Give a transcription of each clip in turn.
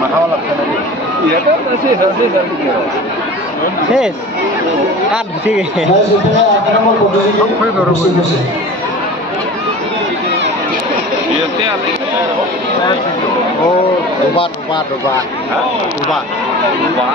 মাখাও লাগছে নাকি শেষ কাঠ ঠিক ও ডোবা ডোবা ডোবা ডোবা ডোবা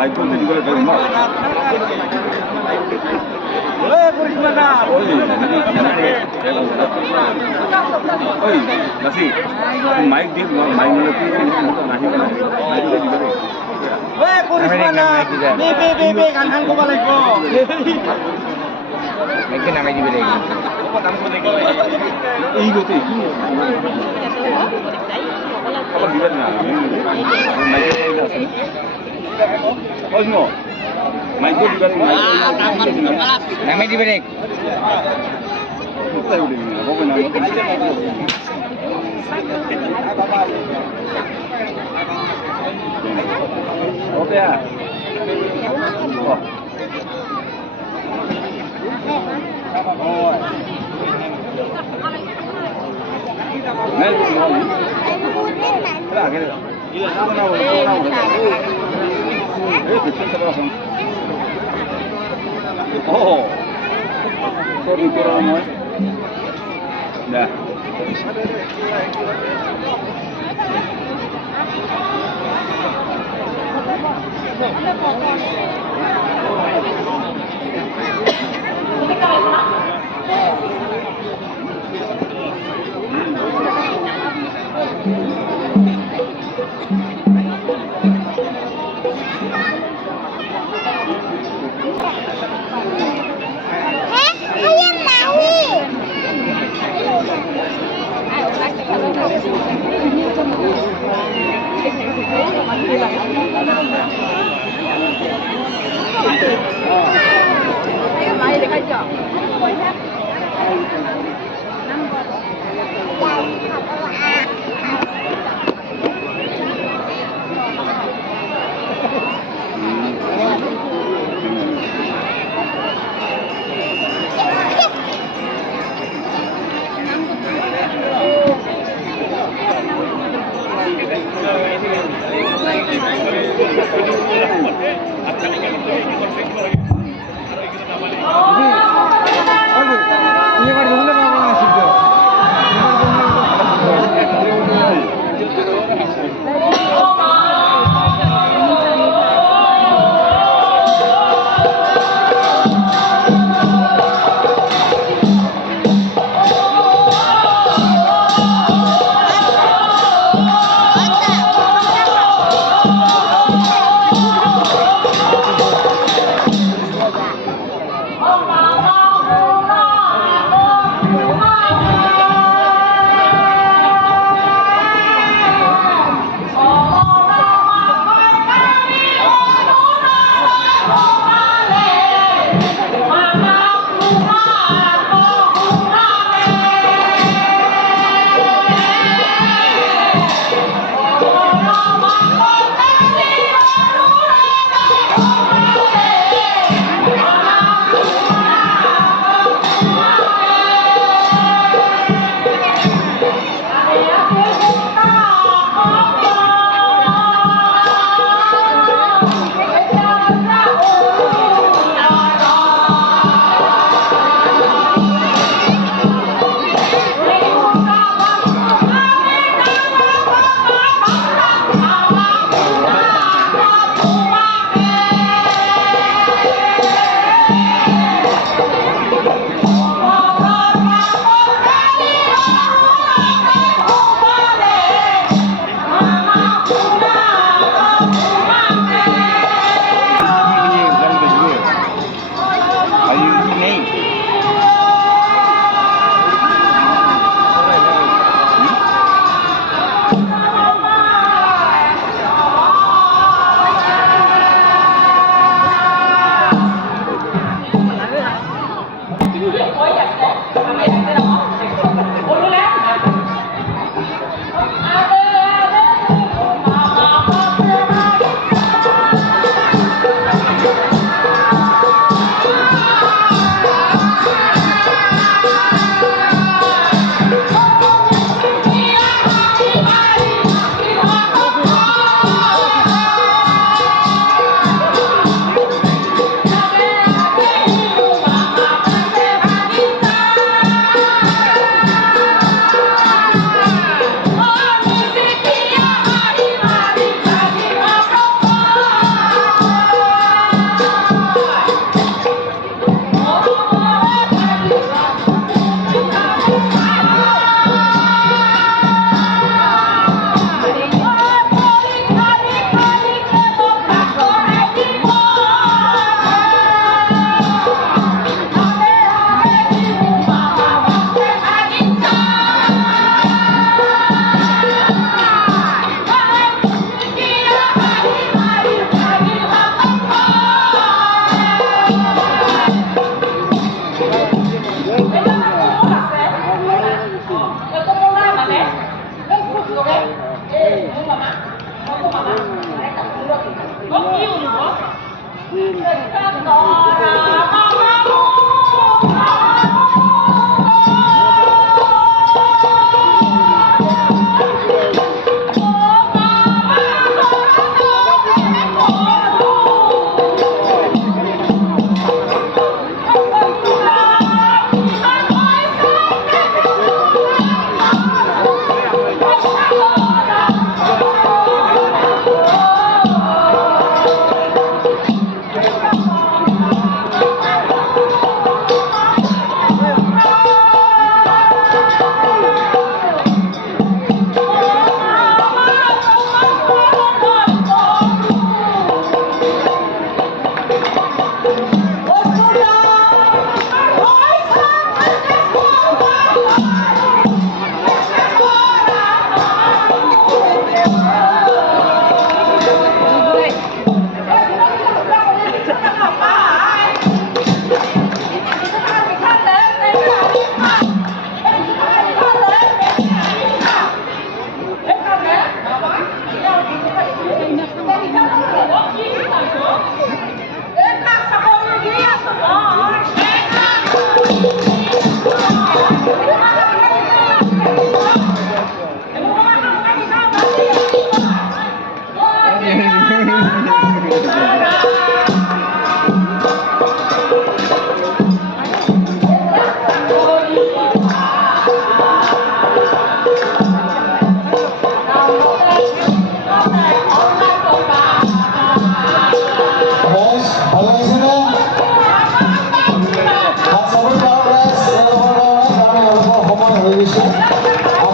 Michael tadi kalau dari rumah. Polis mana? Oi, masih. Mic dia, mic mana tu? Nahi mana? Mic dia juga. Polis mana? Be, kanhan ko balik ko. Mic ke nama juga lagi. Apa nama ko lagi? Ego tu. Apa dia nak? Mic dia asal. Oh no, mic dia juga ni. Nama dia balik. Betul dia ni. Apa nama? Okey ah. Oh. Nel. Dah ke? Iya, apa nama? Oh, sorry kurang mau. Dah.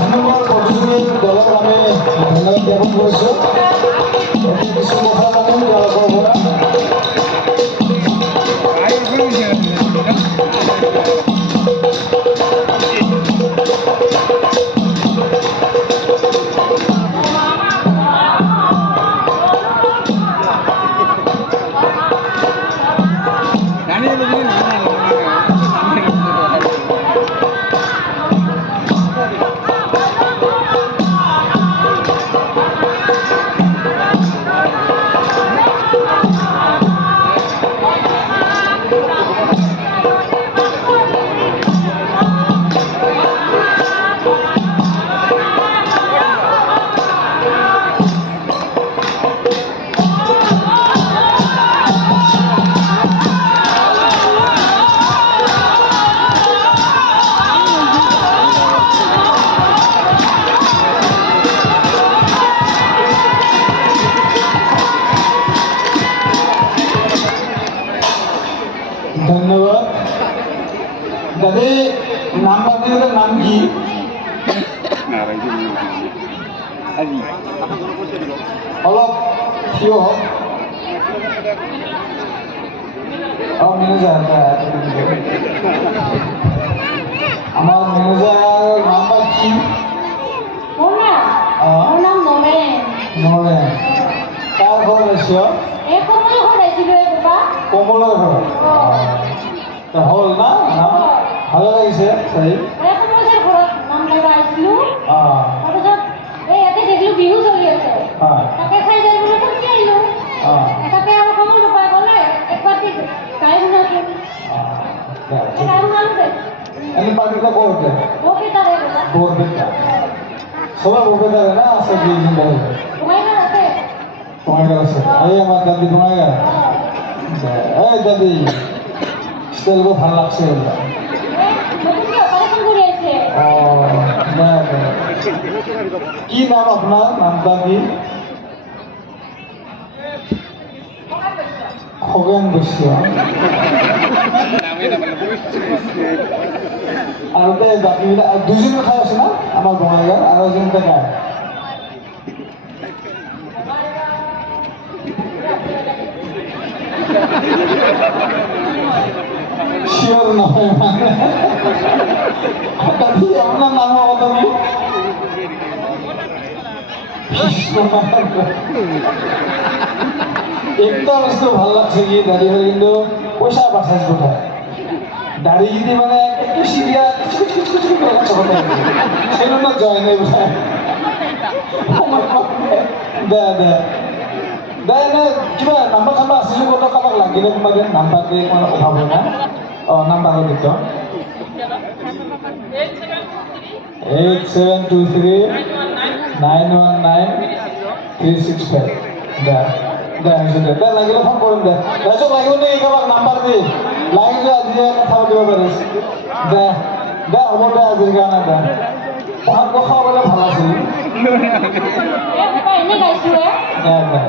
আপনার প্রতিযোগী দলক আমি ধন্যবাদ জ্ঞাপন করেছি কিছু কথা জানেন যারা ধন্যবাদ দাদি নাম আপনাদের নাম কি অলপ থিয় ম্যানেজার আমার ম্যানেজার নাম্বার কি নরেন কার ঘর আছে কমলের ঘর হল না নাম ভালো লাগিছে চাই বিহু চলি আছে হয় তাকে চাই যাই বুলি পঠিয়াই আহিলো তাকে আৰু কমল নাপাই গ'লে একবাৰ গাই শুনাইছো গাই শুনালো এনে পার্টিটা করতে বকেটারে বেটা বরবেটা সবাই বরবেটা না আছে দুইজন ভাই তোমার আছে তোমার কাছে এই আমার দাদি তোমার কাছে এই দাদি স্টাইল ভালো লাগছে অপারেশন করে আছে ও না কি নাম আপনার নামটা কি খগেন বৈশ্য আর বাকিবিলাক দুজন কথা আছে না আমার বঙাইগাঁও আর একজন টাকা শিওর নয় মানে আপনার নাম কথা কি একদম আসলে ভালো লাগছে কি দাঁড়িয়ে হলে কিন্তু পয়সা বাঁচাস কোথায় দাঁড়িয়ে যদি মানে একটু সিরিয়া সেটা না জয় নেই বোধ দে দে দে এনে কিবা নাম্বাৰ চাম্বাৰ আছিল ক'ত কাৰোবাক লাগিলে কোনোবা দিন নাম্বাৰ দিয়ে মানে অভাৱ হয় না অঁ নাম্বাৰটো দিত 8723 919 365 দে দে হৈছে দে দে লাগিলে ফোন কৰিম দে ৰাইজক লাগিব নেকি কাৰোবাক নাম্বাৰ দি লাগিলে আজি কথা পাতিব পাৰিছ দে দে হ'ব দে আজিৰ কাৰণে দে ভাত খাবলৈ ভাল আছিল এনে গাইছো দে দে